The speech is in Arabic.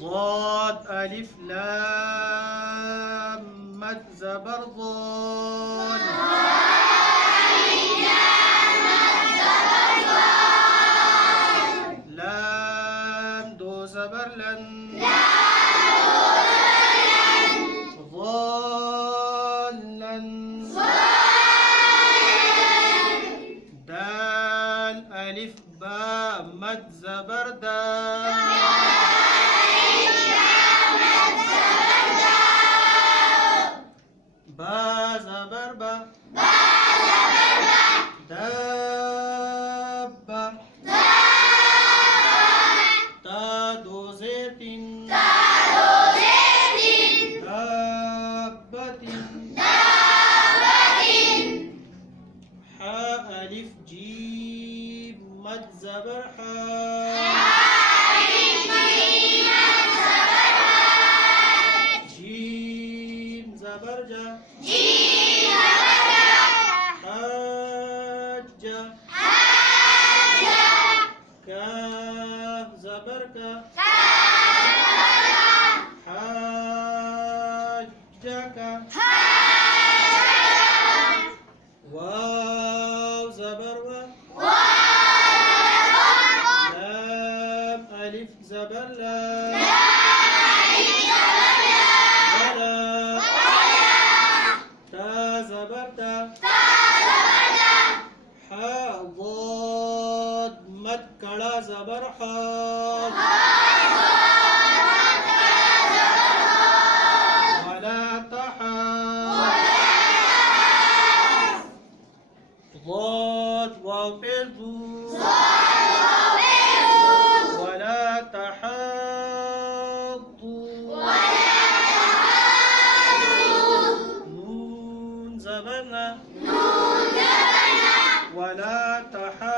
ضاد ألف لام مد زبر ضاد لام دو زبر لن ضالا دال ألف باء مد زبر دال با زبر با دابة تا دو زيت دابة حاء ألف جيم مد زبر جيم زبر جا حاجة كاف زبر كا حاجك واو زبر و لام ألف زبر لام ولا تا زبر تا حاء ضاد مد کڑا زبر حاد ولا تحاض ضاد واو پیش دو ولا تحاضوا نون زبرنا ولا تحاضوا